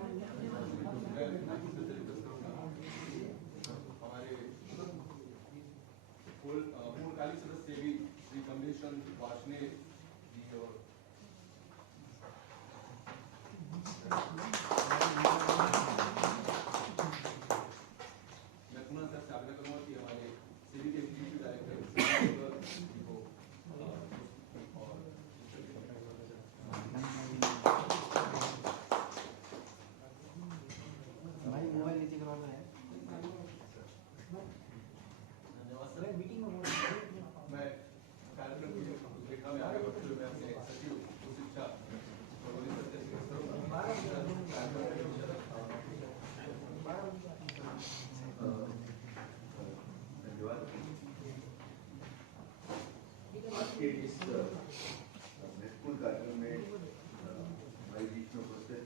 हमारे पूर्णकालिक सदस्य भी श्री कमलेश चंद्र वार्ष्णेय जी और मैं पुनः सर से आग्रह करूंगा कि हमारे सेबी के एग्जीक्यूटिव डायरेक्टर जी को हमारी मोबाइल नीचे करवाना है। धन्यवाद सर। मीटिंग में मैं कार्यक्रम की रूपरेखा में आगे बढ़ते हुए मैं अपने सचिव उच्च शिक्षा धन्यवाद। आज के इस महत्वपूर्ण कार्यक्रम में हमारे बीच में उपस्थित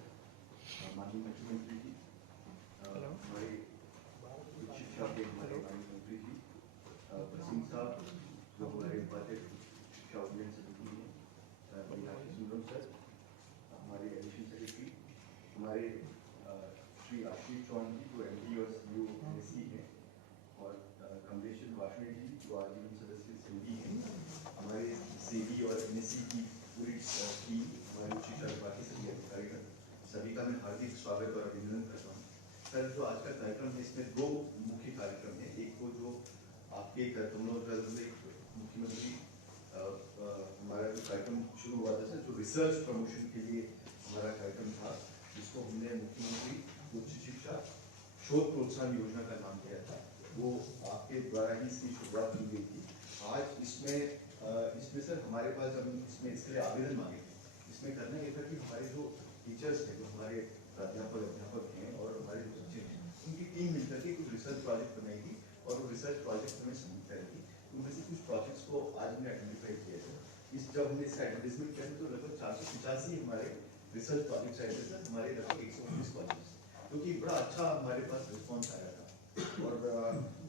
माननीय मुख्यमंत्री जी, हमारे उच्च शिक्षा के हमारे माननीय मंत्री जी सिंह साहब, जो हमारे उपाध्यक्ष शिक्षा उन्नयन समिति हैं, मीनाक्षी सुंदरम सर, हमारे एडिशनल सेक्रेटरी, हमारे श्री आशीष चौहान जी जो MD और CEO NSE हैं, और कमलेश चंद्र वार्ष्णेय जी जो आजीवन सदस्य सेबी हैं, हमारे सेबी और NSE की पूरी टीम, हमारे उच्च शिक्षा विभाग के सभी अधिकारीगण, सभी का मैं हार्दिक स्वागत और अभिनंदन करता हूँ। सर, जो आज का कार्यक्रम है इसमें दो मुख्य कार्यक्रम है। एक तो जो आपके मुख्यमंत्री हमारा जो कार्यक्रम शुरू हुआ था सर, जो रिसर्च प्रमोशन के लिए हमारा कार्यक्रम था, जिसको हमने मुख्यमंत्री उच्च शिक्षा शोध प्रोत्साहन योजना का नाम दिया था, वो आपके द्वारा ही इसकी शुरुआत की गई थी। आज इसमें सर हमारे पास हम इसमें इसके लिए आवेदन मांगे थे। इसमें करना ये था कि हमारे जो टीचर्स हैं, जो हमारे अध्यापक हैं और हमारे जो शिक्षक हैं, उनकी टीम मिलकर के कुछ रिसर्च प्रोजेक्ट बनाएगी और वो रिसर्च प्रोजेक्ट हमें सबमिट करेगी। उनमें से कुछ प्रोजेक्ट्स को आज हमने आइडेंटिफाई किया है। जब हमने इसका एडवर्टाइजमेंट किया तो लगभग 485 हमारे रिसर्च प्रोजेक्ट्स आए थे सर, हमारे लगभग 119 प्रोजेक्ट्स, क्योंकि बड़ा अच्छा हमारे पास रिस्पॉन्स आया था। और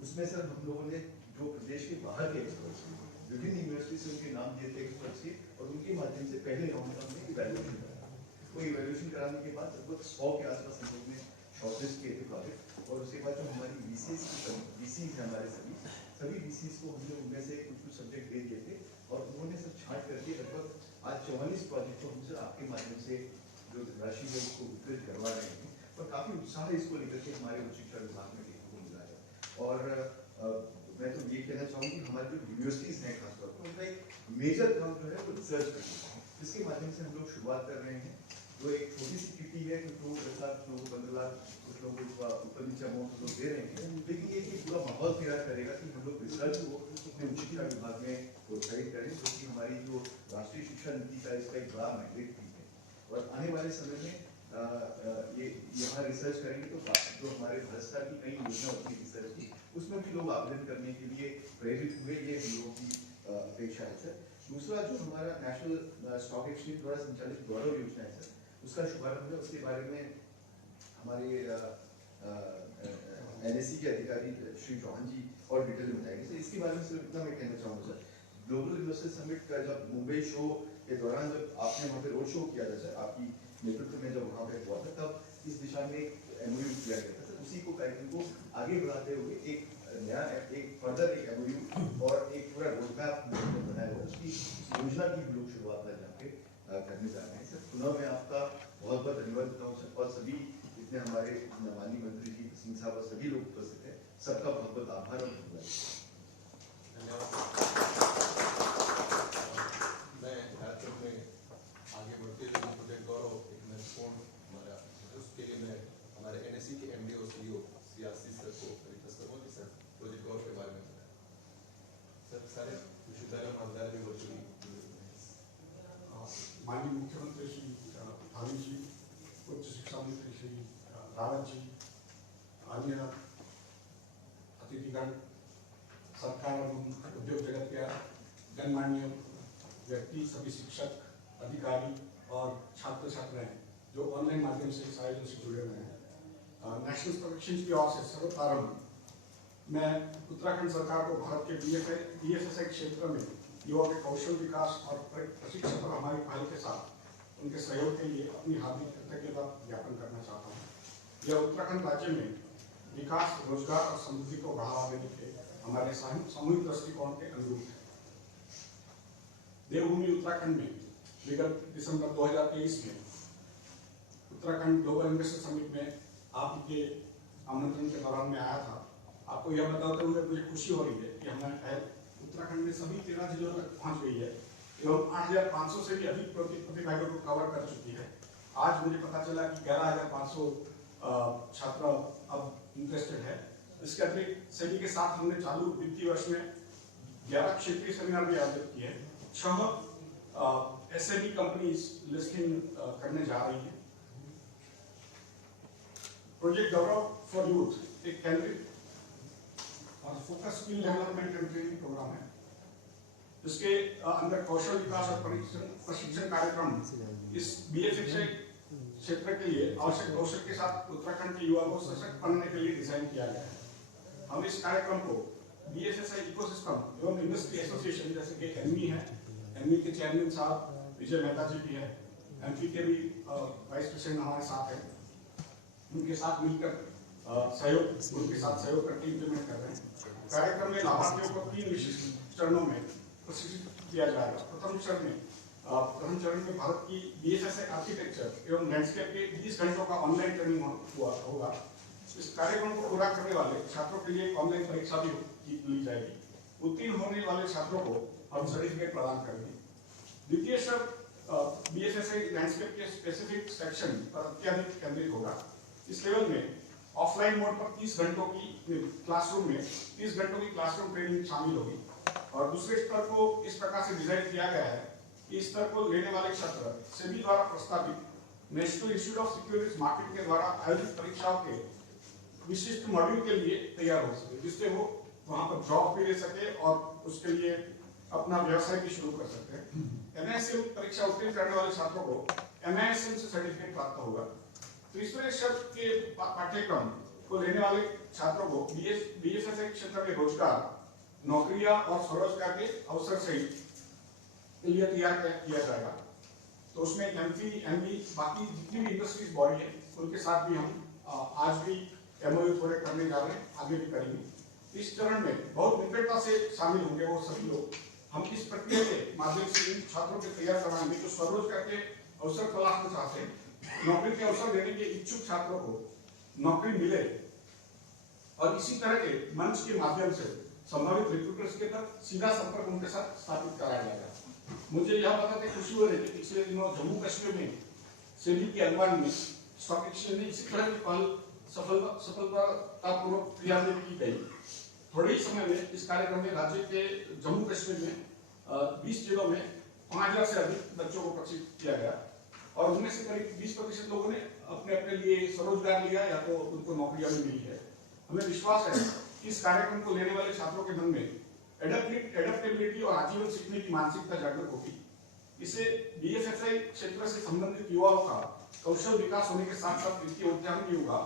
उसमें सर हम लोगों ने जो प्रदेश के बाहर के एक्सपर्ट्स, विभिन्न यूनिवर्सिटी से उनके नाम दिए थे एक्सपर्ट्स के, और उनके माध्यम से पहले राउंड में हमने इवैल्यूएशन कराया। वो इवैल्यूएशन कराने के बाद लगभग 100 के आसपास हम लोग ने शॉर्टलिस्ट किए थे प्रोजेक्ट, और उसके बाद जो हमारी VCs है, हमारे सभी VCs को हमने उनमें से कुछ सब्जेक्ट दे दिए थे, और उन्होंने सब छांट करके लगभग आज 44 प्रोजेक्ट को हम सर आपके माध्यम से जो राशि है उसको वितरित करवा रहे हैं, और काफी उत्साह है इसको लेकर के हमारे उच्च शिक्षा विभाग में देखने को मिला है। और मैं तो ये कहना चाहूँगी हमारी जो यूनिवर्सिटीज हैं खासतौर पर, उनका एक मेजर काम जो है वो रिसर्च करना है, जिसके माध्यम से हम लोग शुरुआत कर रहे हैं। जो एक छोटी सी किटी है, कुछ लोग 10 लाख, कुछ लोग 15 लाख, कुछ लोग ऊपर नीचे अमाउंट लोग दे रहे हैं, लेकिन ये पूरा माहौल तैयार करेगा कि हम लोग रिसर्च को अपने उच्च शिक्षा विभाग में प्रोत्साहित करें, क्योंकि हमारी जो राष्ट्रीय शिक्षा नीति का इसका एक बड़ा मैंडेट भी है। और आने वाले समय में ये यहाँ रिसर्च करेंगे तो जो हमारे भारत सरकार की कई योजना होती है रिसर्च की, उसमें भी लोग आवेदन करने के लिए प्रेरित हुए, ये हम लोगों की अपेक्षा है सर। दूसरा जो हमारा नेशनल स्टॉक एक्सचेंज द्वारा संचालित गौरव योजना है सर, उसका शुभारंभ है। उसके बारे में हमारे NSE के अधिकारी श्री चौहान जी और डिटेल में बताएंगे सर। इसके बारे में सिर्फ इतना मैं कहना चाहूँगा सर, ग्लोबल इन्वेस्टर समिट का जब मुंबई शो के दौरान जब आपने वहाँ पे रोड शो किया था सर, आपकी नेतृत्व में जब वहाँ पे हुआ था, तब इस दिशा में एक MOU किया गया था सर। उसी को कार्यक्रम को आगे बढ़ाते हुए एक नया एक फर्दर एक MOU और एक पूरा रोड मैप बनाया हुआ, उसकी योजना की लोग शुरुआत में जाके करने जा रहे हैं सर। पुनः मैं आपका बहुत बहुत धन्यवाद देता हूँ सर, और सभी जितने हमारे माननीय मंत्री जी सिंह साहब और सभी लोग उपस्थित हैं, सबका बहुत बहुत आभार और धन्यवाद। मैं कार्यक्रम में आगे बढ़ते हुए प्रोजेक्ट गौरव एक महत्वपूर्ण हमारा, उसके लिए मैं हमारे NSE के MD और CEO श्री आशीष सर को रिक्वेस्ट करूँगा कि सर प्रोजेक्ट गौरव के बारे में बताएं। सर सारे विश्वविद्यालय महाविद्यालय में वर्चुअली माननीय मुख्यमंत्री श्री भावी जी, उच्च शिक्षा मंत्री श्री रावत जी, अन्य अतिथिगण, सरकार और उद्योग जगत के गणमान्य व्यक्ति, सभी शिक्षक, अधिकारी और छात्र छात्राएं जो ऑनलाइन माध्यम से इस आयोजन से जुड़े हुए हैं। नेशनल स्टॉक एक्सचेंज की ओर से सर्वप्रारंभ मैं उत्तराखंड सरकार को भारत के BFSI क्षेत्र में युवा के कौशल विकास और प्रशिक्षण पर हमारी पहल के साथ उनके सहयोग के लिए अपनी हार्दिक कृतज्ञता ज्ञापन करना चाहता हूँ। यह उत्तराखंड राज्य में विकास, रोजगार और समृद्धि को बढ़ावा देने के हमारे सामूहिक दृष्टिकोण के अनुरूप है। देवभूमि उत्तराखंड में विगत दिसंबर 2023 में उत्तराखंड ग्लोबल इन्वेस्टर समिट में आपके आमंत्रण के दौरान में आया था। आपको यह बताते हुए मुझे खुशी हो रही है कि हमारे उत्तराखंड में सभी 13 जिलों तक पहुंच गई है एवं 8,500 से भी अधिक प्रतिभागियों को कवर कर चुकी है। आज मुझे पता चला कि 11,500 छात्र अब इंटरेस्टेड है। इसके अतिरिक्त सभी के साथ हमने चालू वित्तीय वर्ष में 11 क्षेत्रीय सेमिनार भी आयोजित किए हैं। 6 SME कंपनीज लिस्टिंग करने जा रही हैं। प्रोजेक्ट गौरव फॉर यूथ एक केंद्रित और focus skill development and training program है, जिसके अंदर कौशल विकास और प्रशिक्षण कार्यक्रम इस BFSI क्षेत्र के लिए आवश्यक कौशल के साथ उत्तराखंड के युवा को सशक्त बनने के लिए डिजाइन किया गया है। हम इस कार्यक्रम को BFSI इकोसिस्टम एवं इंडस्ट्री एसोसिएशन जैसे कि एनमी है, एनमी के चेयरमैन साहब विजय मेहता जी भी है, MP के भी वाइस प्रेसिडेंट हमारे साथ है, उनके साथ मिलकर उनके साथ सहयोग करके इम्प्लीमेंट कर रहे हैं। कार्यक्रम में लाभार्थियों को 3 विशिष्ट चरणों में प्रशिक्षित किया जाएगा। प्रथम चरण में भारत की BFSI आर्किटेक्चर एवं लैंडस्केप के 20 घंटों का ऑनलाइन ट्रेनिंग होगा। इस कार्यक्रम को पूरा करने वाले छात्रों के लिए ऑनलाइन परीक्षा भी ली जाएगी। उत्तीर्ण होने वाले छात्रों को हम सर्टिफिकेट प्रदान करेंगे। द्वितीय शर्त BFSI लैंडस्केप के स्पेसिफिक सेक्शन पर अत्यधिक केंद्रित होगा। इस लेवल में ऑफलाइन मोड पर 30 घंटों की क्लासरूम ट्रेनिंग शामिल होगी। और दूसरे स्तर को इस प्रकार से डिजाइन किया गया है कि इस स्तर को लेने वाले छात्र सेबी द्वारा प्रस्तावित national institute of securities market के द्वारा आयोजित परीक्षाओं के विशिष्ट मॉड्यूल के लिए तैयार हो सके, जिससे वो वहां पर जॉब भी ले सके और उसके लिए अपना व्यवसाय भी शुरू कर सकते हैं। NISM परीक्षा उत्तीर्ण करने वाले छात्रों को NISM से सर्टिफिकेट प्राप्त होगा। तीसरे शर्त के पाठ्यक्रम को लेने वाले छात्रों को BFSI क्षेत्र में रोजगार, नौकरियां और स्वरोजगार के अवसर सहित के लिए तैयार किया जाएगा। तो उसमें MP, MB बाकी जितनी भी इंडस्ट्रीज बॉडी है उनके साथ भी हम आज भी MOU थोड़े करने जा रहे हैं, आगे भी करेंगे। इस चरण में बहुत निकटता से शामिल होंगे वो सभी लोग। हम इस प्रक्रिया के माध्यम से इन छात्रों के तैयार कराएंगे जो स्वरोजगार के अवसर तलाशना चाहते हैं, नौकरी के अवसर देने के इच्छुक छात्रों को नौकरी मिले, और इसी तरह के मंच के माध्यम से संभावित रिक्रूटर्स के तक सीधा संपर्क उनके साथ स्थापित कराया जाएगा। मुझे यह बताते खुशी हो रही है कि पिछले दिनों जम्मू कश्मीर में सेबी के अगवानी में स्टॉक एक्सचेंज ने इसी तरह की पहल सफलतापूर्वक क्रियान्वित की गई। थोड़े ही समय में इस कार्यक्रम में राज्य के जम्मू कश्मीर में 20 जिलों में 5000 से अधिक बच्चों को प्रशिक्षित किया गया, और उनमें से करीब 20% लोगों ने अपने अपने लिए स्वरोजगार लिया या तो उनको नौकरियां भी मिली है। हमें विश्वास है कि इस कार्यक्रम को लेने वाले छात्रों के मन में एडेप्टेबिलिटी और आजीवन सीखने की मानसिकता जागृत होगी। इससे BFSI क्षेत्र से संबंधित युवाओं का कौशल विकास होने के साथ साथ वित्तीय उद्यम भी होगा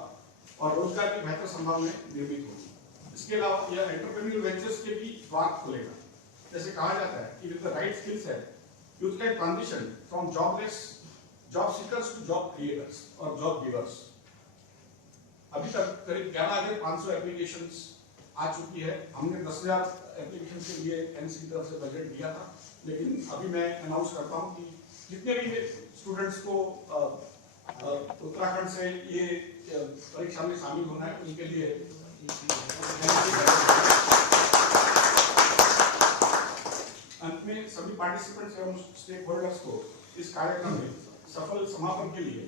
और रोजगार की बेहतर संभावनाएं निर्मित होगी। इसके अलावा यह एंटरप्रेन्योर वेंचर्स के भी द्वार खोलेगा। जैसे कहा जाता है कि with the right skill set youth can transition from job seekers to job creators और जॉब गिवर्स। अभी तक करीब 11,500 एप्लीकेशंस आ चुकी है। हमने 10,000 एप्लीकेशन के लिए NC की तरफ से बजट दिया था, लेकिन अभी मैं अनाउंस करता हूं कि जितने भी स्टूडेंट्स को उत्तराखंड से ये परीक्षा में शामिल होना है उनके लिए अंत में सभी पार्टिसिपेंट्स एवं स्टेक होल्डर्स को इस कार्यक्रम में सफल समापन के लिए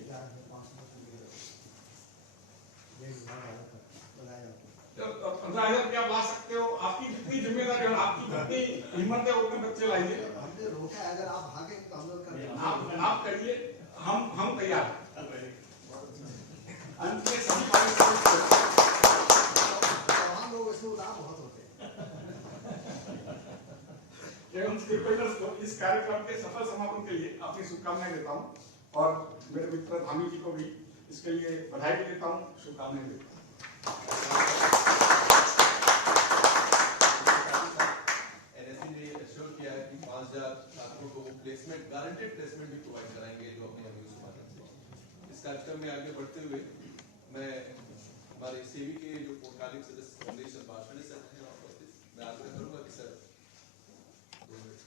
15,000 रुपया ला सकते हो। आपकी जितनी जिम्मेदारी और आपकी जितनी हिम्मत है उतने बच्चे लाइए। हमने रोका है, अगर आप भागे तो हम लोग करेंगे। आप करिए, हम तैयार। अंत में सभी पार्टिसिपेंट्स लोग इसमें उदार बहुत होते हैं एवं स्टेकहोल्डर्स को इस कार्यक्रम के सफल समापन के लिए अपनी शुभकामनाएं देता हूं और मेरे मित्र धामी जी को भी इसके लिए बधाई भी देता हूं, शुभकामनाएं देता हूं। NSE ने एश्योर किया है कि 5,000 छात्रों को प्लेसमेंट, गारंटेड प्लेसमेंट भी प्रोवाइड कराएंगे जो अपने MOU के माध्यम से। इस कार्यक्रम में आगे बढ़ते हुए मैं हमारे सेवी के जो पूर्णकालिक सदस्य फाउंडेशन भाषण सर हैं उपस्थित, मैं आग्रह करूंगा कि सर 2 मिनट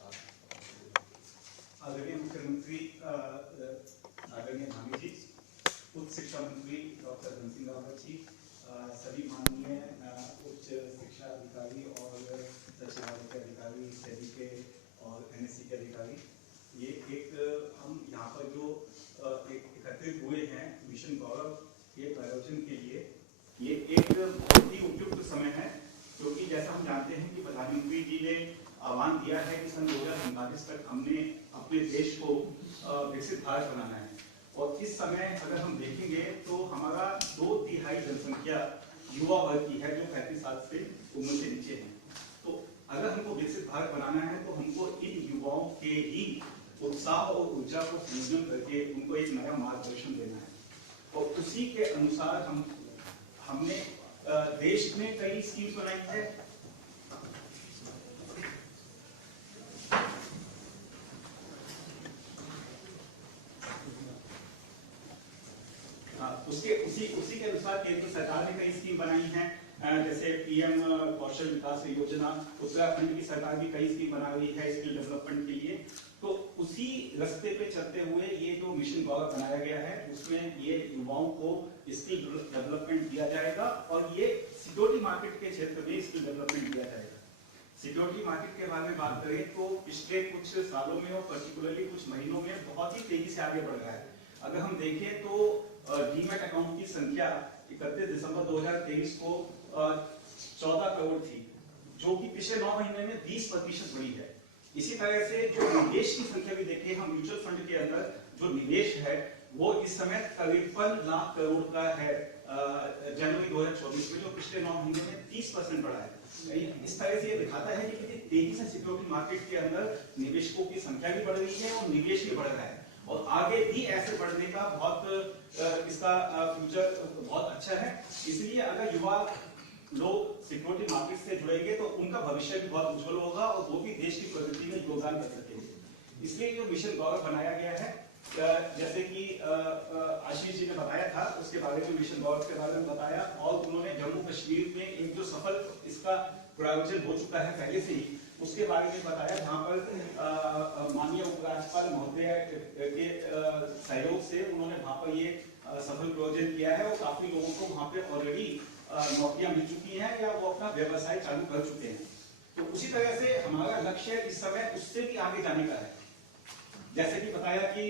आदरणीय मुख्यमंत्री आदरणीय धामी जी, उच्च शिक्षा मंत्री डॉक्टर धन सिंह रावत जी, सभी माननीय उच्च शिक्षा अधिकारी और सचिवालय के अधिकारी, सेवी के और एनएससी के अधिकारी, ये एक हम यहाँ पर जो एकत्रित हुए हैं मिशन गौरव के प्रायोजन के लिए, ये एक बहुत ही उपयुक्त समय है, क्योंकि जैसा हम जानते हैं कि प्रधानमंत्री जी ने आह्वान दिया है कि सन 2045 तक हमने अपने देश को विकसित भारत बनाना है। और इस समय अगर हम देखेंगे तो हमारा 2/3 जनसंख्या युवा वर्ग की है, जो 35 साल से उम्र से नीचे है। तो अगर हमको विकसित भारत बनाना है तो हमको इन युवाओं के ही उत्साह और ऊर्जा को संयोजन करके उनको एक नया मार्गदर्शन देना है। और उसी के अनुसार हमने देश में कई स्कीम्स बनाई है। उसी के अनुसार केंद्र सरकार ने कई स्कीम बनाई हैं, जैसे पीएम कौशल विकास योजना, उत्तराखंड की सरकार भी कई स्कीम बना रही है स्किल डेवलपमेंट के लिए। तो उसी रास्ते पे चलते हुए ये जो मिशन गौरव बनाया गया है, उसमें ये युवाओं को स्किल डेवलपमेंट दिया जाएगा और ये सिक्योरिटी मार्केट के क्षेत्र में स्किल डेवलपमेंट दिया जाएगा। सिक्योरिटी मार्केट के बारे में बात करें तो पिछले कुछ सालों में और पर्टिकुलरली कुछ महीनों में बहुत ही तेजी से आगे बढ़ रहा है। अगर हम देखें तो डीमैट अकाउंट की संख्या 31 दिसंबर 2023 को 14 करोड़ थी, जो कि पिछले 9 महीने में 20% बढ़ी है। इसी तरह से जो निवेश की संख्या भी देखें, हम म्यूचुअल फंड के अंदर जो निवेश है वो इस समय 53 लाख करोड़ का है जनवरी 2024 में, जो पिछले 9 महीने में 30% बढ़ा है। इस तरह से ये दिखाता है कि कितनी तेजी से सिक्योरिटी मार्केट के अंदर निवेशकों की संख्या भी बढ़ रही है और निवेश भी बढ़ रहा है, और आगे भी ऐसे बढ़ने का बहुत इसका फ्यूचर बहुत अच्छा है। इसलिए अगर युवा लोग सिक्योरिटी मार्केट से जुड़ेंगे तो उनका भविष्य भी बहुत उज्जवल होगा और वो भी देश की प्रगति में योगदान कर सकेंगे। इसलिए जो मिशन गौरव बनाया गया है, जैसे कि आशीष जी ने बताया था, उसके बारे में मिशन गौरव के बारे में बताया, और उन्होंने जम्मू कश्मीर में एक जो सफल इसका प्रायोजन हो चुका है पहले से ही, उसके बारे में बताया, जहाँ पर माननीय उपराज्यपाल महोदय के सहयोग से उन्होंने वहाँ पर ये सफल प्रायोजन किया है और काफी लोगों को वहाँ पे ऑलरेडी नौकरियां मिल चुकी हैं या वो अपना व्यवसाय चालू कर चुके हैं। तो उसी तरह से हमारा लक्ष्य इस समय उससे भी आगे जाने का है। जैसे कि बताया कि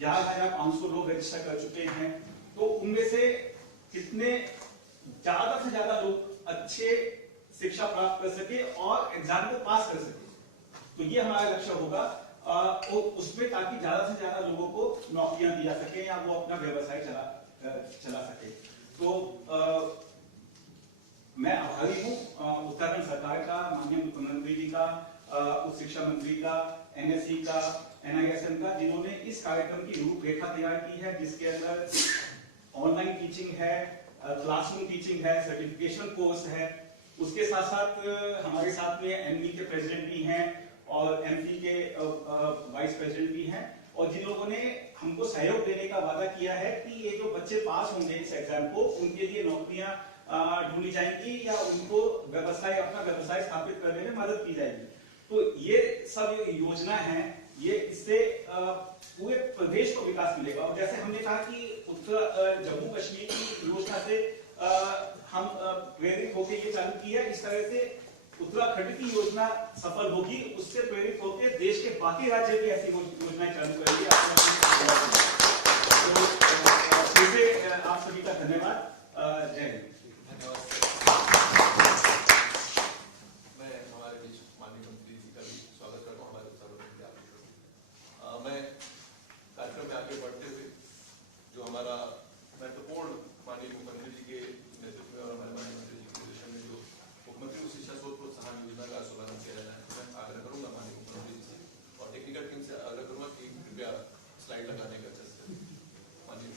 11,500 लोग रजिस्टर कर चुके हैं, तो उनमें से कितने ज्यादा से ज्यादा लोग अच्छे शिक्षा प्राप्त कर सके और एग्जाम को पास कर सके, तो ये हमारा लक्ष्य होगा। और उसमें ताकि ज्यादा से ज्यादा लोगों को नौकरियां दी जा सके या वो अपना व्यवसाय चला सके। तो मैं आभारी हूँ उत्तराखंड सरकार का, माननीय मुख्यमंत्री जी का, उच्च शिक्षा मंत्री का, एनएससी का, एनआईएसएम का, जिन्होंने इस कार्यक्रम की रूपरेखा तैयार की है, जिसके अंदर ऑनलाइन टीचिंग है, क्लासरूम टीचिंग है, सर्टिफिकेशन कोर्स है। उसके साथ साथ हमारे साथ में एमपी के प्रेसिडेंट भी हैं और एमपी के वाइस प्रेसिडेंट भी हैं, और जिन लोगों ने हमको सहयोग देने का वादा किया है कि ये जो बच्चे पास होंगे इस एग्जाम को, उनके लिए नौकरियां ढूंढी जाएंगी या उनको अपना व्यवसाय स्थापित करने में मदद की जाएगी। तो ये सब योजना है, ये इससे पूरे प्रदेश को विकास मिलेगा। और जैसे हमने कहा कि जम्मू कश्मीर की योजना से हम प्रेरित होकर ये चालू की है, इस तरह से उत्तराखंड की योजना सफल होगी, उससे प्रेरित होकर देश के बाकी राज्य भी ऐसी योजनाएं चालू करेंगे। तो आप सभी का धन्यवाद। जय हिंद। मैं हमारे बीच माननीय मंत्री जी का भी स्वागत करता हूँ हमारे उत्तर। मैं कार्यक्रम में आगे बढ़ते हुए जो हमारा महत्वपूर्ण माननीय मुख्यमंत्री जी के नेतृत्व में और हमारे माननीय मंत्री जी के निर्देशन में जो मुख्यमंत्री उच्च शिक्षा शोध प्रोत्साहन योजना का शुभारंभ किया जाना है, मैं आग्रह करूंगा माननीय मुख्यमंत्री जी से और टेक्निकल टीम से आग्रह करूंगा कि कृपया स्लाइड लगाने का माननीय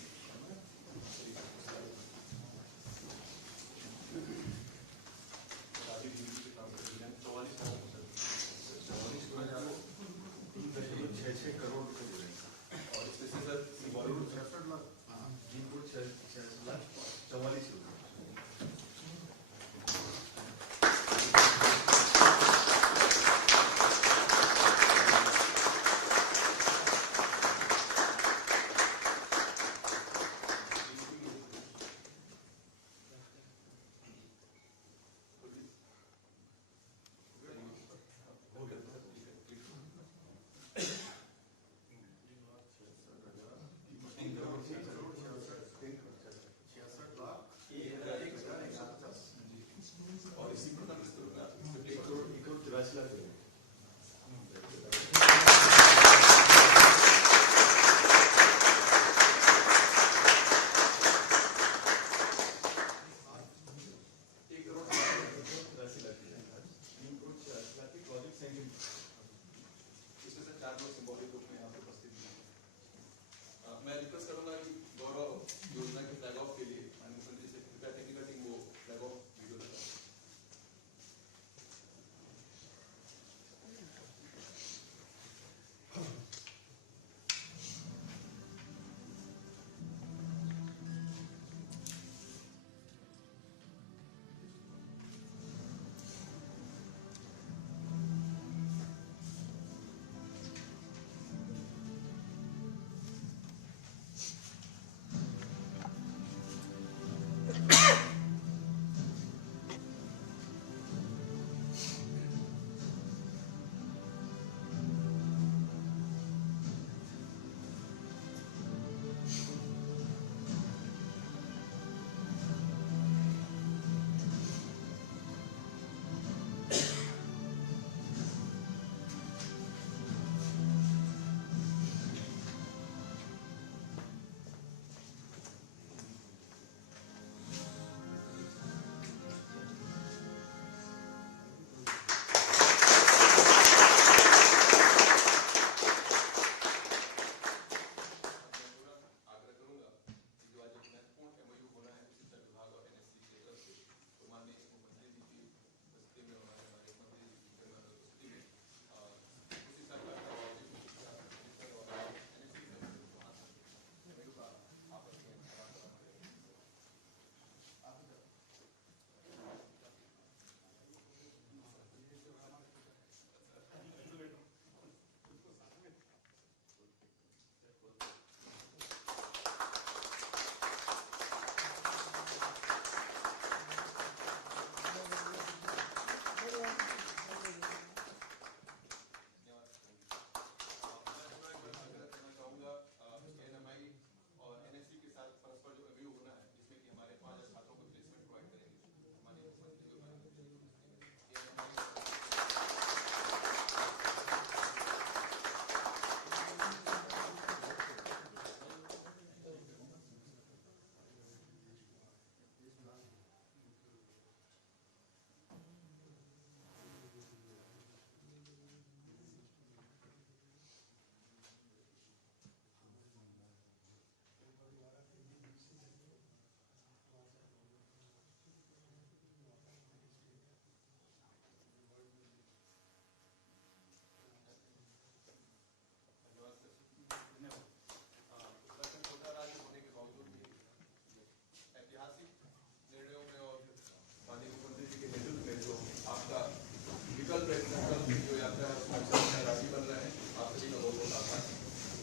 संकल्प जो यात्रा है राशि बन रहे हैं, आप सभी का बहुत बहुत आभार।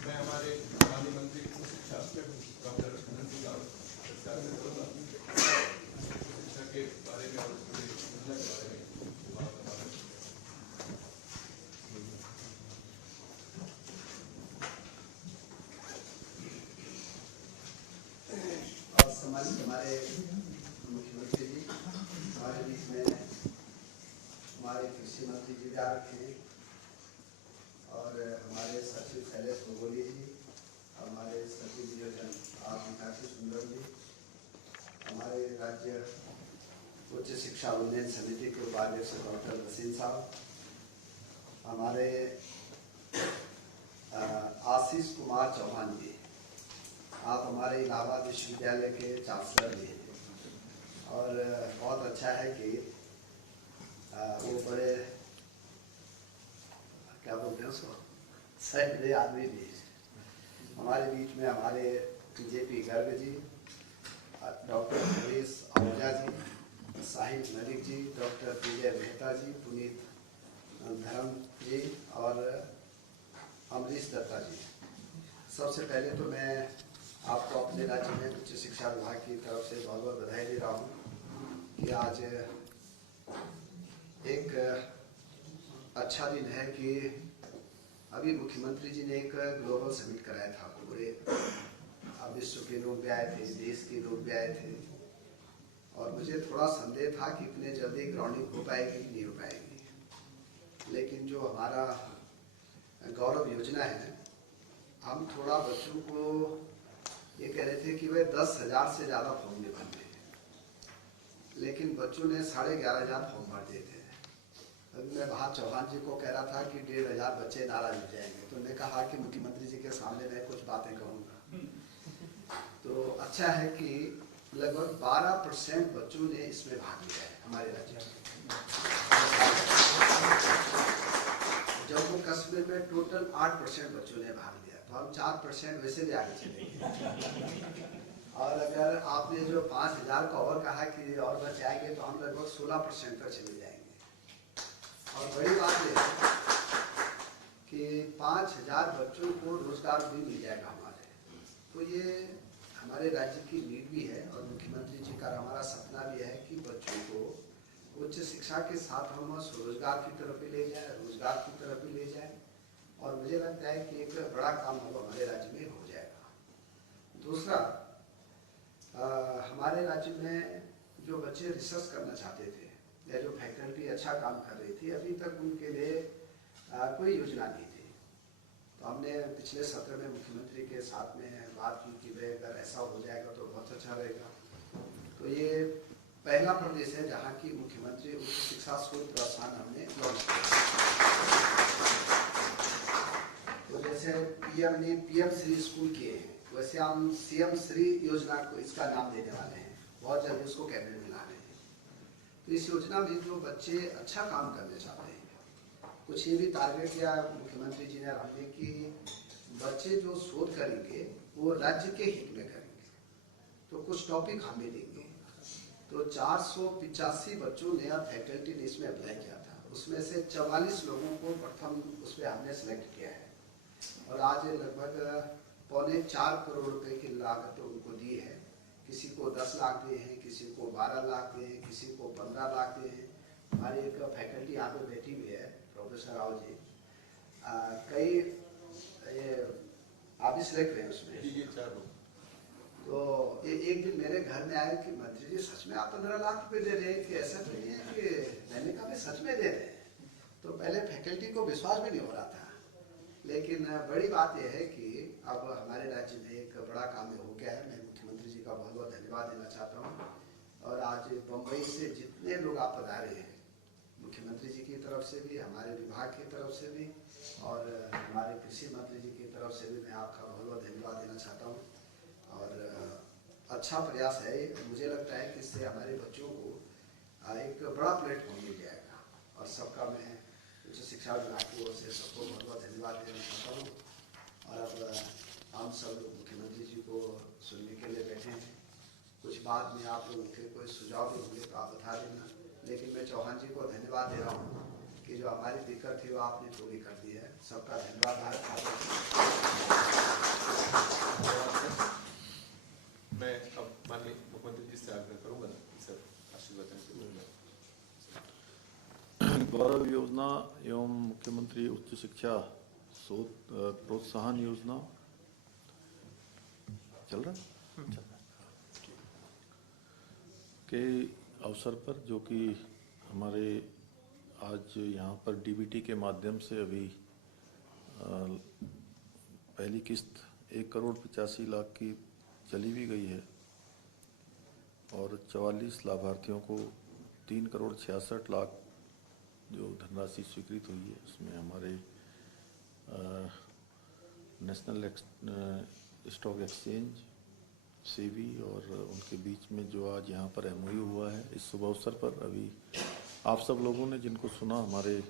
मैं हमारे माननीय मंत्री उच्च शिक्षा डॉक्टर धन सिंह रावत सरकार से करूँगा शिक्षा के बारे में और पूरे योजना के बारे में बात करना है। और सम्मानित हमारे मुख्यमंत्री जी, हमारे बीच में हमारे कृषि मंत्री जी भी आ रखे हैं और हमारे सचिव शैलेश गोगोली जी, हमारे सचिव नियोजन मीनाक्षी सुंदर जी, हमारे राज्य उच्च शिक्षा उन्नयन समिति के उपाध्यक्ष डॉक्टर वसीम साहब, हमारे आशीष कुमार चौहान जी, आप हमारे इलाहाबाद विश्वविद्यालय के चांसलर भी हैं और बहुत अच्छा है कि वो बड़े क्या बोलते हैं उसको सैकड़े आदमी भी हमारे बीच में हमारे जेपी गर्ग जी, डॉक्टर हरीश आहूजा जी, साहिब मलिक जी, डॉक्टर विजय मेहता जी, पुनीत धर्म जी और अमरीश दत्ता जी। सबसे पहले तो मैं आपको अपने राज्य में उच्च शिक्षा विभाग की तरफ से बहुत बहुत बधाई दे रहा हूँ कि आज एक अच्छा दिन है कि अभी मुख्यमंत्री जी ने एक ग्लोबल समिट कराया था। पूरे विश्व के लोग भी आए थे, देश के लोग भी आए थे और मुझे थोड़ा संदेह था कि इतने जल्दी ग्राउंडिंग हो पाएगी कि नहीं हो पाएगी, लेकिन जो हमारा गौरव योजना है, हम थोड़ा बच्चों को ये कह रहे थे कि वे 10,000 से ज़्यादा फॉर्म नहीं भरते हैं, लेकिन बच्चों ने 11,500 फॉर्म भर दिए थे। अभी मैं वहाँ चौहान जी को कह रहा था कि 1,500 बच्चे नाराज हो जाएंगे, तो मैं कहा कि मुख्यमंत्री जी के सामने मैं कुछ बातें कहूँगा। तो अच्छा है कि लगभग 12% बच्चों ने इसमें भाग लिया है हमारे राज्य में। जम्मू कश्मीर में टोटल 8% बच्चों ने भाग लिया, तो हम 4% वैसे भी आगे चलेंगे। और अगर आपने जो 5,000 का और कहा कि और बच्चे आएंगे, तो हम लगभग 16% पर चले जाएंगे। और बड़ी बात यह है कि 5,000 बच्चों को रोजगार भी मिल जाएगा हमारे, तो ये हमारे राज्य की नीड भी है और मुख्यमंत्री जी का हमारा सपना भी है कि बच्चों को उच्च शिक्षा के साथ हम स्वरोजगार की तरफ भी ले जाए, रोजगार की तरफ भी ले जाए, और मुझे लगता है कि एक बड़ा काम अब हमारे राज्य में हो जाएगा। दूसरा, हमारे राज्य में जो बच्चे रिसर्च करना चाहते थे या जो फैकल्टी अच्छा काम कर रही थी, अभी तक उनके लिए कोई योजना नहीं थी। तो हमने पिछले सत्र में मुख्यमंत्री के साथ में बात की कि भाई अगर ऐसा हो जाएगा तो बहुत अच्छा रहेगा। तो ये पहला प्रदेश है जहाँ की मुख्यमंत्री उच्च शिक्षा शोध प्रोत्साहन हमने लॉन्च किया। तो जैसे पीएम ने पीएम श्री स्कूल किए हैं, वैसे हम सीएम श्री योजना को इसका नाम देने वाले हैं, बहुत जल्दी उसको कैबिनेट में ला रहे हैं। तो इस योजना में जो बच्चे अच्छा काम करने चाहते हैं, कुछ ये भी टारगेट किया मुख्यमंत्री जी ने हमने कि बच्चे जो शोध करेंगे वो राज्य के हित में करेंगे, तो कुछ टॉपिक हमें देंगे। तो 485 बच्चों ने फैकल्टी ने इसमें अप्लाई किया था, उसमें से 44 लोगों को प्रथम उसमें हमने सेलेक्ट किया है और आज लगभग 4.25 करोड़ रुपए की लागत उनको दी है। किसी को 10 लाख दिए हैं, किसी को 12 लाख दिए हैं, किसी को 15 लाख दिए हैं। हमारी एक फैकल्टी यहाँ पे बैठी हुई है, प्रोफेसर राव जी, कई आप भी सिलेक्ट हुए उसमें। तो एक दिन मेरे घर में आए कि मंत्री जी सच में आप 15 लाख रुपए दे रहे हैं कि ऐसा तो नहीं है कि मैंने कहा सच में दे रहे हैं। तो पहले फैकल्टी को विश्वास भी नहीं हो रहा था, लेकिन बड़ी बात यह है कि अब हमारे राज्य में एक बड़ा काम हो गया है। मैं मुख्यमंत्री जी का बहुत बहुत धन्यवाद देना चाहता हूँ। और आज बम्बई से जितने लोग आप पधारे हैं, मुख्यमंत्री जी की तरफ से भी, हमारे विभाग की तरफ से भी और हमारे कृषि मंत्री जी की तरफ से भी मैं आपका बहुत बहुत धन्यवाद देना चाहता हूँ। और अच्छा प्रयास है, मुझे लगता है कि इससे हमारे बच्चों को एक बड़ा प्लेटफॉर्म मिल जाएगा। और सबका मैं उच्च शिक्षा विभाग की ओर से सबको बहुत बहुत धन्यवाद देना चाहता हूँ। और अब हम सब लोग मुख्यमंत्री जी को सुनने के लिए बैठे हैं। कुछ बाद में आप लोगों के कोई सुझाव भी होंगे तो आप बता देना, लेकिन मैं चौहान जी को धन्यवाद दे रहा हूँ कि कि जो हमारी दिक्कत थी वो आपने पूरी कर दी है। सबका धन्यवाद। मैं अब माननीय मुख्यमंत्री जी से आग्रह करूंगा सर आशीर्वाद देने के लिए। गौरव योजना एवं मुख्यमंत्री उच्च शिक्षा शोध प्रोत्साहन योजना चल रहा है के अवसर पर, जो कि हमारे आज यहाँ पर डीबीटी के माध्यम से अभी पहली किस्त 1,85,00,000 की चली भी गई है और 44 लाभार्थियों को 3,66,00,000 जो धनराशि स्वीकृत हुई है, उसमें हमारे नेशनल स्टॉक एक्सचेंज सेबी और उनके बीच में जो आज यहाँ पर एमओयू हुआ है, इस शुभ अवसर पर अभी आप सब लोगों ने जिनको सुना, हमारे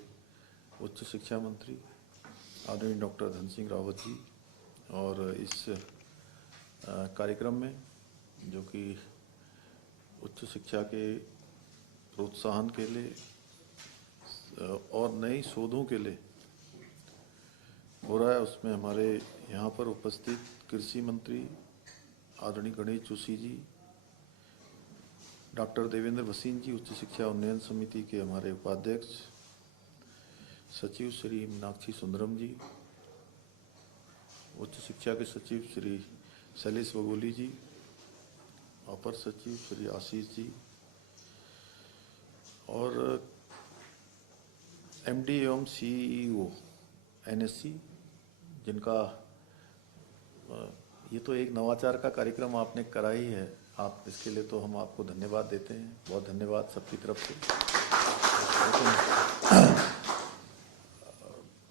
उच्च शिक्षा मंत्री आदरणीय डॉक्टर धन सिंह रावत जी, और इस कार्यक्रम में जो कि उच्च शिक्षा के प्रोत्साहन के लिए और नई शोधों के लिए हो रहा है, उसमें हमारे यहाँ पर उपस्थित कृषि मंत्री आदरणीय गणेश जोशी जी, डॉक्टर देवेंद्र भसीन जी, उच्च शिक्षा उन्नयन समिति के हमारे उपाध्यक्ष, सचिव श्री मीनाक्षी सुंदरम जी, उच्च शिक्षा के सचिव श्री शैलेश बगोली जी, अपर सचिव श्री आशीष जी और एमडी एवं सीईओ एनएससी, जिनका ये तो एक नवाचार का कार्यक्रम आपने करा ही है, आप इसके लिए तो हम आपको धन्यवाद देते हैं, बहुत धन्यवाद सबकी तरफ से।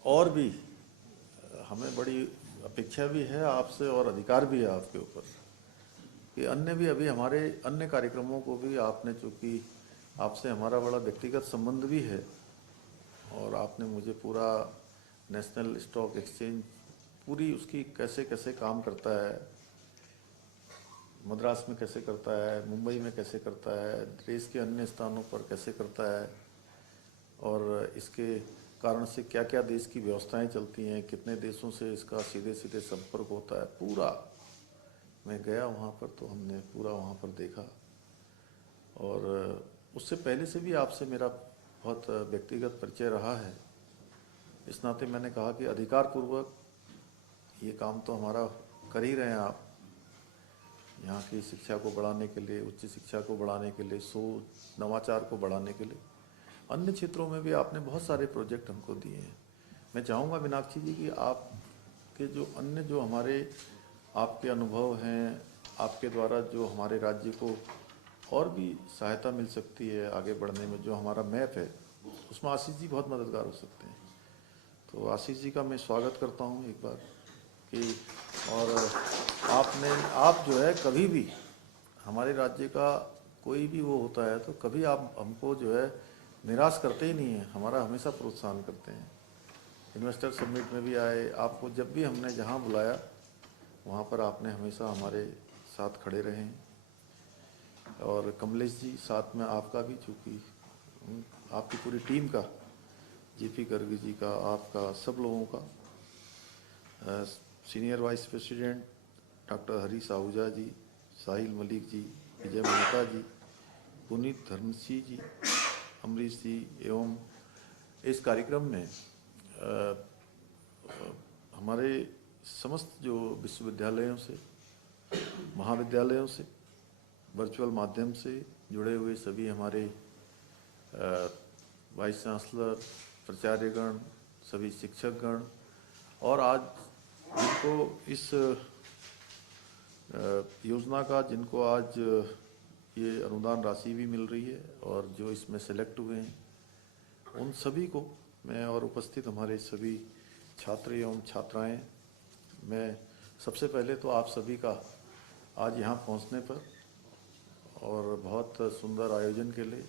और भी हमें बड़ी अपेक्षा भी है आपसे और अधिकार भी है आपके ऊपर कि अन्य भी अभी हमारे अन्य कार्यक्रमों को भी आपने, चूँकि आपसे हमारा बड़ा व्यक्तिगत संबंध भी है और आपने मुझे पूरा नेशनल स्टॉक एक्सचेंज पूरी उसकी कैसे कैसे काम करता है, मद्रास में कैसे करता है, मुंबई में कैसे करता है, देश के अन्य स्थानों पर कैसे करता है और इसके कारण से क्या क्या देश की व्यवस्थाएं चलती हैं, कितने देशों से इसका सीधे सीधे संपर्क होता है, पूरा मैं गया वहाँ पर तो हमने पूरा वहाँ पर देखा। और उससे पहले से भी आपसे मेरा बहुत व्यक्तिगत परिचय रहा है, इस नाते मैंने कहा कि अधिकारपूर्वक ये काम तो हमारा कर ही रहे हैं आप, यहाँ की शिक्षा को बढ़ाने के लिए, उच्च शिक्षा को बढ़ाने के लिए, सोच नवाचार को बढ़ाने के लिए। अन्य क्षेत्रों में भी आपने बहुत सारे प्रोजेक्ट हमको दिए हैं। मैं चाहूँगा मीनाक्षी जी कि आपके जो अन्य जो हमारे आपके अनुभव हैं, आपके द्वारा जो हमारे राज्य को और भी सहायता मिल सकती है आगे बढ़ने में, जो हमारा मैप है उसमें आशीष जी बहुत मददगार हो सकते हैं। तो आशीष जी का मैं स्वागत करता हूँ एक बार कि, और आप जो है कभी भी हमारे राज्य का कोई भी वो होता है तो कभी आप हमको जो है निराश करते ही नहीं हैं, हमारा हमेशा प्रोत्साहन करते हैं। इन्वेस्टर समिट में भी आए, आपको जब भी हमने जहाँ बुलाया वहाँ पर आपने हमेशा हमारे साथ खड़े रहे हैं। और कमलेश जी साथ में आपका भी, चूँकि आपकी पूरी टीम का, जेपी गर्ग जी का, आपका, सब लोगों का, senior vice president doctor Harish Ahuja ji, Sahil Malik ji, Vijay Mehta ji, Puneet Dharamsi ji, Amrish ji, एवं इस कार्यक्रम में हमारे समस्त जो विश्वविद्यालयों से, महाविद्यालयों से, वर्चुअल माध्यम से जुड़े हुए सभी हमारे वाइस चांसलर, प्राचार्यगण, सभी शिक्षकगण, और आज जिनको इस योजना का, जिनको आज ये अनुदान राशि भी मिल रही है और जो इसमें सेलेक्ट हुए हैं, उन सभी को मैं, और उपस्थित हमारे सभी छात्र एवं छात्राएं, मैं सबसे पहले तो आप सभी का आज यहाँ पहुँचने पर और बहुत सुंदर आयोजन के लिए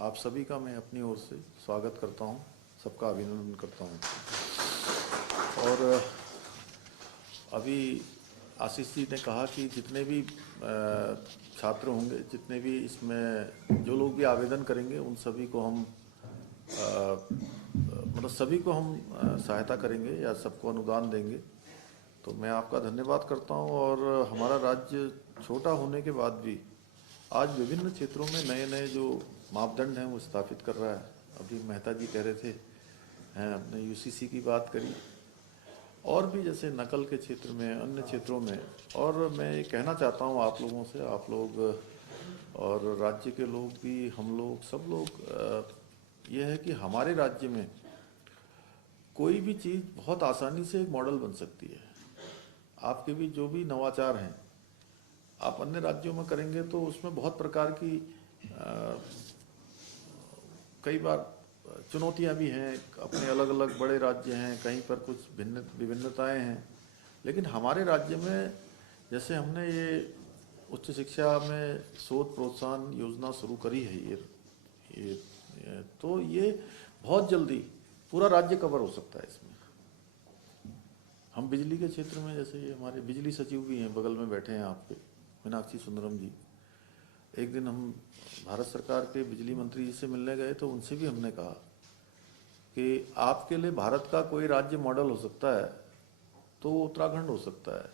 आप सभी का मैं अपनी ओर से स्वागत करता हूँ, सबका अभिनंदन करता हूँ। और अभी आशीष जी ने कहा कि जितने भी छात्र होंगे, जितने भी इसमें जो लोग भी आवेदन करेंगे, उन सभी को हम मतलब सभी को हम सहायता करेंगे या सबको अनुदान देंगे। तो मैं आपका धन्यवाद करता हूं। और हमारा राज्य छोटा होने के बाद भी आज विभिन्न क्षेत्रों में नए नए जो मापदंड हैं वो स्थापित कर रहा है। अभी मेहता जी कह रहे थे, हैं अपने यूसीसी की बात करी, और भी जैसे नकल के क्षेत्र में, अन्य क्षेत्रों में। और मैं ये कहना चाहता हूँ आप लोगों से, आप लोग और राज्य के लोग भी, हम लोग सब लोग, ये है कि हमारे राज्य में कोई भी चीज़ बहुत आसानी से एक मॉडल बन सकती है। आपके भी जो भी नवाचार हैं आप अन्य राज्यों में करेंगे तो उसमें बहुत प्रकार की कई बार चुनौतियां भी हैं। अपने अलग अलग बड़े राज्य हैं, कहीं पर कुछ विभिन्नताएं हैं। लेकिन हमारे राज्य में जैसे हमने ये उच्च शिक्षा में शोध प्रोत्साहन योजना शुरू करी है, ये तो ये बहुत जल्दी पूरा राज्य कवर हो सकता है इसमें। हम बिजली के क्षेत्र में, जैसे ये हमारे बिजली सचिव भी हैं, बगल में बैठे हैं आपके, मीनाक्षी सुंदरम जी। एक दिन हम भारत सरकार के बिजली मंत्री जी से मिलने गए तो उनसे भी हमने कहा कि आपके लिए भारत का कोई राज्य मॉडल हो सकता है तो उत्तराखंड हो सकता है,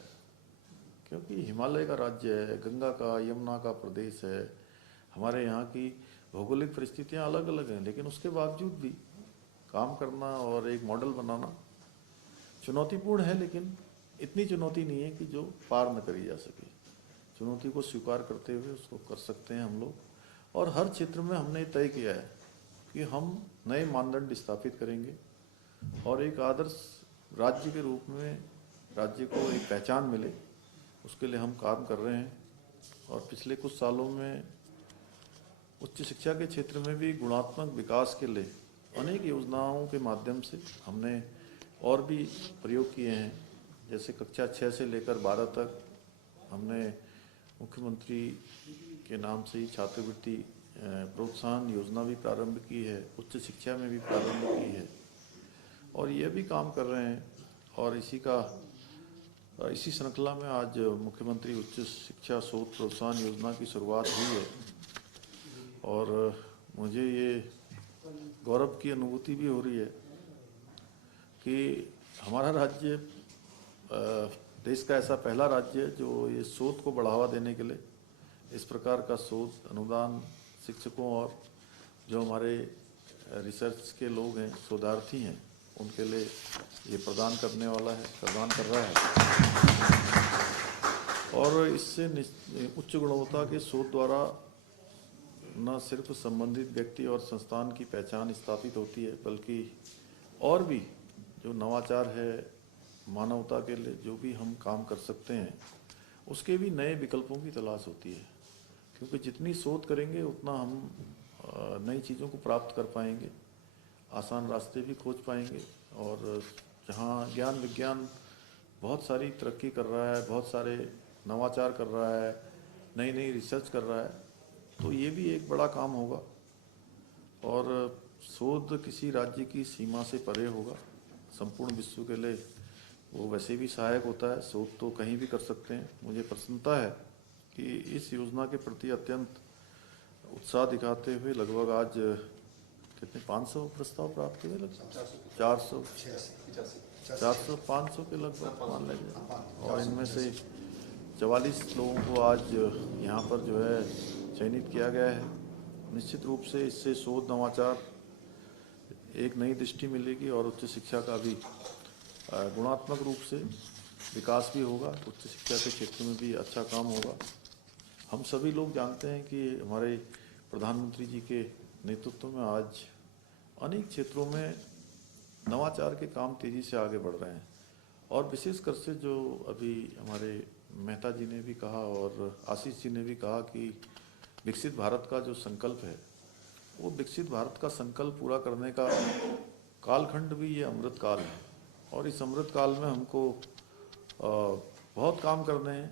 क्योंकि हिमालय का राज्य है, गंगा का यमुना का प्रदेश है। हमारे यहाँ की भौगोलिक परिस्थितियाँ अलग अलग हैं, लेकिन उसके बावजूद भी काम करना और एक मॉडल बनाना चुनौतीपूर्ण है। लेकिन इतनी चुनौती नहीं है कि जो पार न करी जा सके। चुनौती को स्वीकार करते हुए उसको कर सकते हैं हम लोग। और हर क्षेत्र में हमने तय किया है कि हम नए मानदंड स्थापित करेंगे और एक आदर्श राज्य के रूप में राज्य को एक पहचान मिले, उसके लिए हम काम कर रहे हैं। और पिछले कुछ सालों में उच्च शिक्षा के क्षेत्र में भी गुणात्मक विकास के लिए अनेक योजनाओं के माध्यम से हमने और भी प्रयोग किए हैं। जैसे कक्षा 6 से लेकर 12 तक हमने मुख्यमंत्री के नाम से ही छात्रवृत्ति प्रोत्साहन योजना भी प्रारंभ की है, उच्च शिक्षा में भी प्रारंभ की है, और ये भी काम कर रहे हैं। और इसी श्रृंखला में आज मुख्यमंत्री उच्च शिक्षा शोध प्रोत्साहन योजना की शुरुआत हुई है। और मुझे ये गौरव की अनुभूति भी हो रही है कि हमारा राज्य देश का ऐसा पहला राज्य है जो ये शोध को बढ़ावा देने के लिए इस प्रकार का शोध अनुदान शिक्षकों और जो हमारे रिसर्च के लोग हैं, शोधार्थी हैं, उनके लिए ये प्रदान कर रहा है। और इससे उच्च गुणवत्ता के शोध द्वारा न सिर्फ संबंधित व्यक्ति और संस्थान की पहचान स्थापित होती है, बल्कि और भी जो नवाचार है, मानवता के लिए जो भी हम काम कर सकते हैं, उसके भी नए विकल्पों की तलाश होती है। क्योंकि जितनी शोध करेंगे उतना हम नई चीज़ों को प्राप्त कर पाएंगे, आसान रास्ते भी खोज पाएंगे। और जहाँ ज्ञान विज्ञान बहुत सारी तरक्की कर रहा है, बहुत सारे नवाचार कर रहा है, नई नई रिसर्च कर रहा है, तो ये भी एक बड़ा काम होगा। और शोध किसी राज्य की सीमा से परे होगा, संपूर्ण विश्व के लिए वो वैसे भी सहायक होता है। शोध तो कहीं भी कर सकते हैं। मुझे प्रसन्नता है कि इस योजना के प्रति अत्यंत उत्साह दिखाते हुए लगभग आज कितने 500 प्रस्ताव प्राप्त हुए, लगभग 400-500 के लगभग मान लीजिए। और इनमें से 44 लोगों को आज यहाँ पर जो है चयनित किया गया है। निश्चित रूप से इससे शोध नवाचार एक नई दृष्टि मिलेगी और उच्च शिक्षा का भी गुणात्मक रूप से विकास भी होगा। उच्च शिक्षा के क्षेत्र में भी अच्छा काम होगा। हम सभी लोग जानते हैं कि हमारे प्रधानमंत्री जी के नेतृत्व में आज अनेक क्षेत्रों में नवाचार के काम तेज़ी से आगे बढ़ रहे हैं। और विशेषकर से जो अभी हमारे मेहता जी ने भी कहा और आशीष जी ने भी कहा कि विकसित भारत का जो संकल्प है, वो विकसित भारत का संकल्प पूरा करने का कालखंड भी ये अमृत काल है। और इस अमृत काल में हमको बहुत काम करने हैं,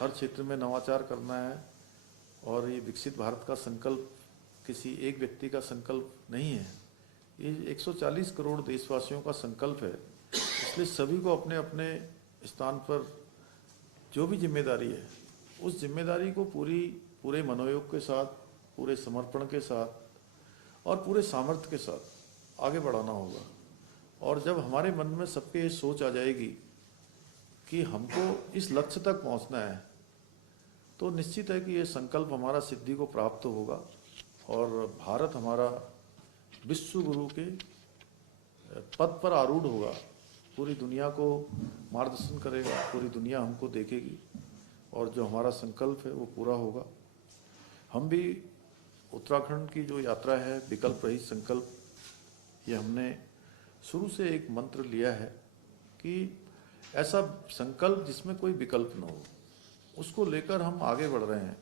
हर क्षेत्र में नवाचार करना है। और ये विकसित भारत का संकल्प किसी एक व्यक्ति का संकल्प नहीं है, ये 140 करोड़ देशवासियों का संकल्प है। इसलिए सभी को अपने अपने स्थान पर जो भी जिम्मेदारी है, उस जिम्मेदारी को पूरे मनोयोग के साथ, पूरे समर्पण के साथ और पूरे सामर्थ्य के साथ आगे बढ़ाना होगा। और जब हमारे मन में सबके ये सोच आ जाएगी कि हमको इस लक्ष्य तक पहुंचना है, तो निश्चित है कि ये संकल्प हमारा सिद्धि को प्राप्त होगा और भारत हमारा विश्व गुरु के पद पर आरूढ़ होगा, पूरी दुनिया को मार्गदर्शन करेगा, पूरी दुनिया हमको देखेगी और जो हमारा संकल्प है वो पूरा होगा। हम भी उत्तराखंड की जो यात्रा है विकल्प रहित संकल्प, ये हमने शुरू से एक मंत्र लिया है कि ऐसा संकल्प जिसमें कोई विकल्प न हो, उसको लेकर हम आगे बढ़ रहे हैं।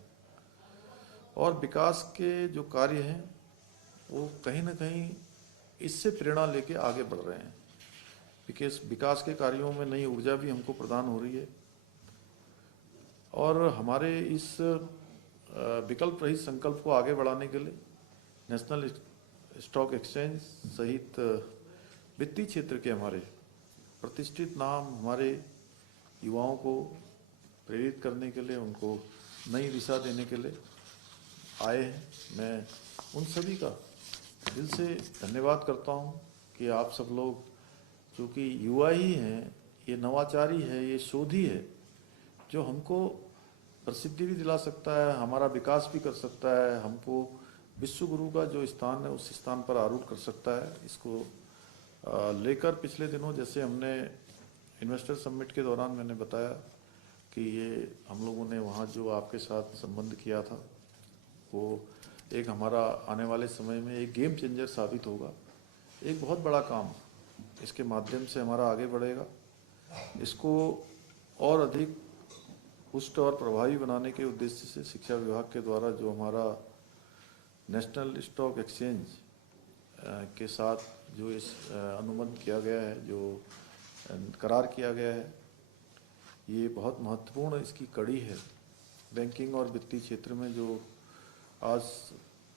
और विकास के जो कार्य हैं वो कहीं ना कहीं इससे प्रेरणा लेके आगे बढ़ रहे हैं। विकास के कार्यों में नई ऊर्जा भी हमको प्रदान हो रही है और हमारे इस विकल्प रहित संकल्प को आगे बढ़ाने के लिए नेशनल स्टॉक एक्सचेंज सहित वित्तीय क्षेत्र के हमारे प्रतिष्ठित नाम हमारे युवाओं को प्रेरित करने के लिए, उनको नई दिशा देने के लिए आए हैं। मैं उन सभी का दिल से धन्यवाद करता हूं कि आप सब लोग, चूँकि युवा ही हैं, ये नवाचारी है, ये शोधी है, जो हमको प्रसिद्धि भी दिला सकता है, हमारा विकास भी कर सकता है, हमको विश्व गुरु का जो स्थान है उस स्थान पर आरूढ़ कर सकता है। इसको लेकर पिछले दिनों जैसे हमने इन्वेस्टर समिट के दौरान मैंने बताया कि ये हम लोगों ने वहाँ जो आपके साथ संबंध किया था वो एक हमारा आने वाले समय में एक गेम चेंजर साबित होगा, एक बहुत बड़ा काम इसके माध्यम से हमारा आगे बढ़ेगा। इसको और अधिक पुष्ट और प्रभावी बनाने के उद्देश्य से शिक्षा विभाग के द्वारा जो हमारा नेशनल स्टॉक एक्सचेंज के साथ जो इस अनुबंध किया गया है, जो करार किया गया है, ये बहुत महत्वपूर्ण इसकी कड़ी है। बैंकिंग और वित्तीय क्षेत्र में जो आज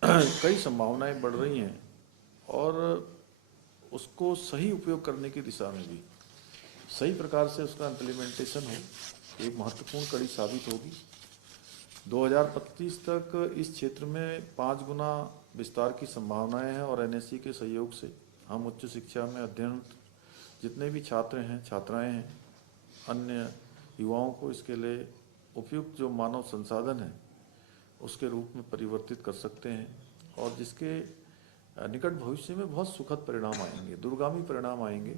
कई संभावनाएं बढ़ रही हैं और उसको सही उपयोग करने की दिशा में भी सही प्रकार से उसका इम्प्लीमेंटेशन हो, एक महत्वपूर्ण कड़ी साबित होगी। 2025 तक इस क्षेत्र में 5 गुना विस्तार की संभावनाएं हैं और एनएससी के सहयोग से हम उच्च शिक्षा में अध्ययन जितने भी छात्र हैं, छात्राएं हैं, अन्य युवाओं को इसके लिए उपयुक्त जो मानव संसाधन है उसके रूप में परिवर्तित कर सकते हैं और जिसके निकट भविष्य में बहुत सुखद परिणाम आएंगे, दूरगामी परिणाम आएंगे।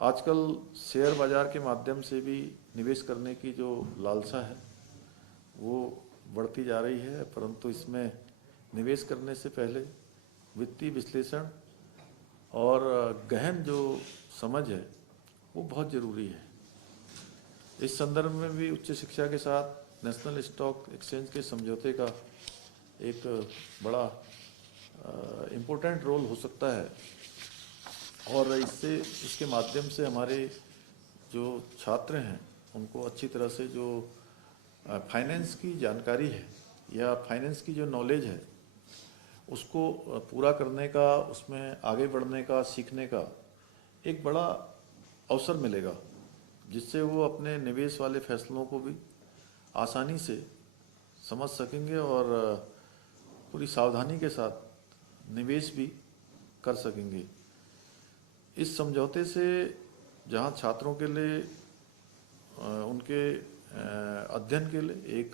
आजकल शेयर बाजार के माध्यम से भी निवेश करने की जो लालसा है वो बढ़ती जा रही है, परंतु इसमें निवेश करने से पहले वित्तीय विश्लेषण और गहन जो समझ है वो बहुत ज़रूरी है। इस संदर्भ में भी उच्च शिक्षा के साथ नेशनल स्टॉक एक्सचेंज के समझौते का एक बड़ा इम्पोर्टेंट रोल हो सकता है और इसके माध्यम से हमारे जो छात्र हैं उनको अच्छी तरह से जो फाइनेंस की जानकारी है या फाइनेंस की जो नॉलेज है उसको पूरा करने का, उसमें आगे बढ़ने का, सीखने का एक बड़ा अवसर मिलेगा, जिससे वो अपने निवेश वाले फैसलों को भी आसानी से समझ सकेंगे और पूरी सावधानी के साथ निवेश भी कर सकेंगे। इस समझौते से जहां छात्रों के लिए उनके अध्ययन के लिए एक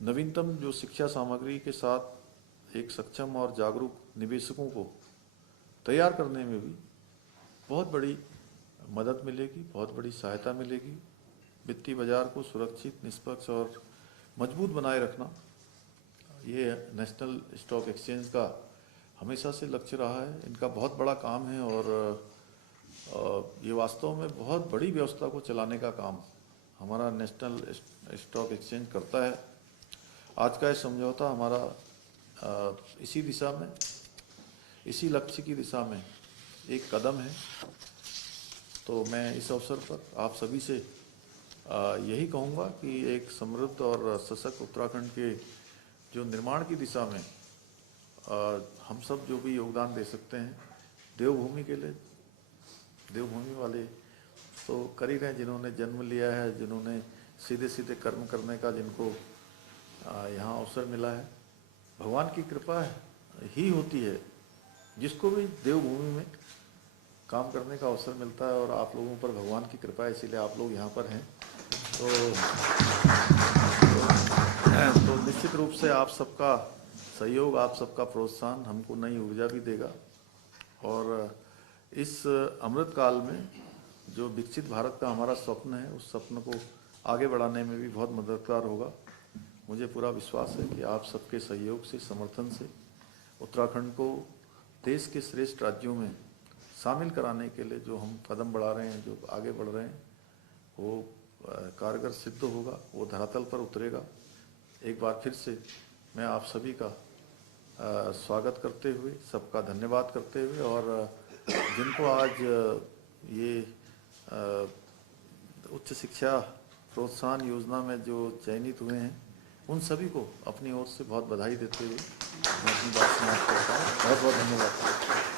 नवीनतम जो शिक्षा सामग्री के साथ एक सक्षम और जागरूक निवेशकों को तैयार करने में भी बहुत बड़ी मदद मिलेगी, बहुत बड़ी सहायता मिलेगी। वित्तीय बाजार को सुरक्षित, निष्पक्ष और मजबूत बनाए रखना ये नेशनल स्टॉक एक्सचेंज का हमेशा से लक्ष्य रहा है। इनका बहुत बड़ा काम है और ये वास्तव में बहुत बड़ी व्यवस्था को चलाने का काम हमारा नेशनल स्टॉक एक्सचेंज करता है। आज का ये समझौता हमारा इसी दिशा में, इसी लक्ष्य की दिशा में एक कदम है। तो मैं इस अवसर पर आप सभी से यही कहूँगा कि एक समृद्ध और सशक्त उत्तराखंड के जो निर्माण की दिशा में हम सब जो भी योगदान दे सकते हैं, देवभूमि के लिए, देवभूमि वाले तो कर ही रहे हैं, जिन्होंने जन्म लिया है, जिन्होंने सीधे सीधे कर्म करने का जिनको यहाँ अवसर मिला है। भगवान की कृपा ही होती है जिसको भी देवभूमि में काम करने का अवसर मिलता है और आप लोगों पर भगवान की कृपा है, इसीलिए आप लोग यहाँ पर हैं। तो निश्चित रूप से आप सबका सहयोग, आप सबका प्रोत्साहन हमको नई ऊर्जा भी देगा और इस अमृत काल में जो विकसित भारत का हमारा स्वप्न है, उस स्वप्न को आगे बढ़ाने में भी बहुत मददगार होगा। मुझे पूरा विश्वास है कि आप सबके सहयोग से, समर्थन से उत्तराखंड को देश के श्रेष्ठ राज्यों में शामिल कराने के लिए जो हम कदम बढ़ा रहे हैं, जो आगे बढ़ रहे हैं, वो कारगर सिद्ध होगा, वो धरातल पर उतरेगा। एक बार फिर से मैं आप सभी का स्वागत करते हुए, सबका धन्यवाद करते हुए और जिनको आज ये उच्च शिक्षा प्रोत्साहन योजना में जो चयनित हुए हैं, उन सभी को अपनी ओर से बहुत बधाई देते हुए मैं अपनी बात समाप्त करता हूँ। बहुत बहुत धन्यवाद।